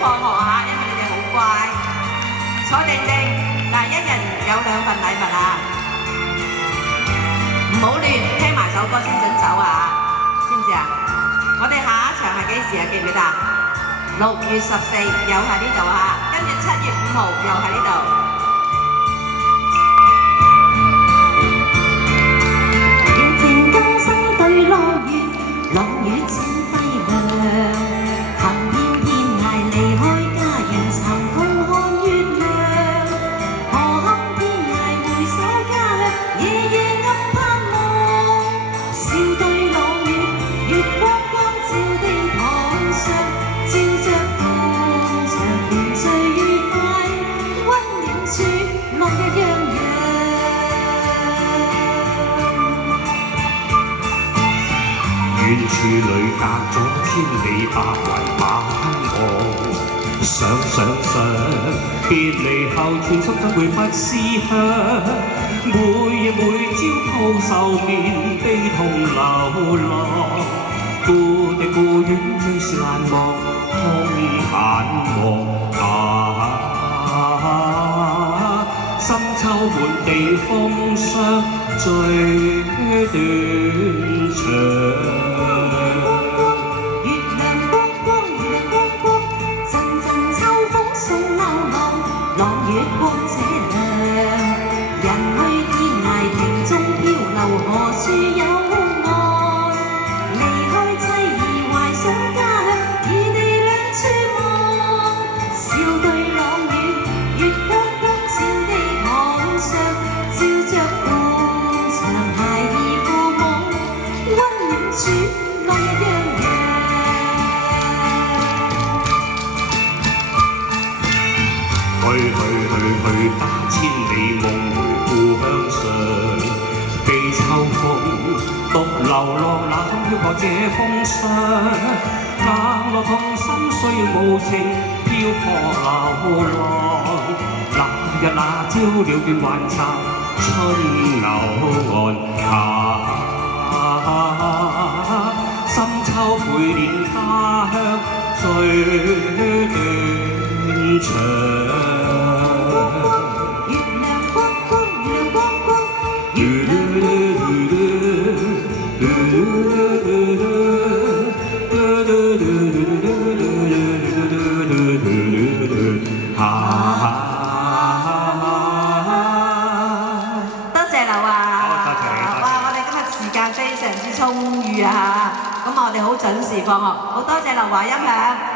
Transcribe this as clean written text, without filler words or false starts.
放學嚇，因為你哋好乖，坐定定。嗱，一人有2份禮物啊，唔好亂，聽埋首歌先準走啊，知唔知啊？我哋下一場係幾時啊？記唔記得？6月14又喺呢度嚇，跟住7月5號又喺呢度。朗月正輝亮，行遍天涯離開家園，尋夢看月亮。何堪天涯回首家鄉，夜夜暗盼望。笑對朗月，月光光照地堂上，照着逢場團聚愉快，溫暖處樂日洋洋。遠處裏隔咗千里百圍把我想，別離後全心怎會不思鄉？每夜每朝鋪愁面，悲痛流浪，故地故園最是難忘，空盼望深秋滿地風霜，最斷腸。朗月光這亮，人去天涯瓶中漂流，何處有愛？離開妻兒懷想家鄉，異地兩處望。笑對朗月，月光光照地堂上，照着逢場孩兒赴夢，溫暖處樂日洋洋。去，打千里夢回故鄉上。被秋風獨流浪，哪敢飄泊這風霜？冷落痛心雖無情，漂泊流浪。那日那朝了斷還插春牛岸深秋陪連他鄉最斷腸。多謝劉啊！哇，我哋今日時間非常之充裕啊！咁我哋好準時放學，好多謝劉華音響。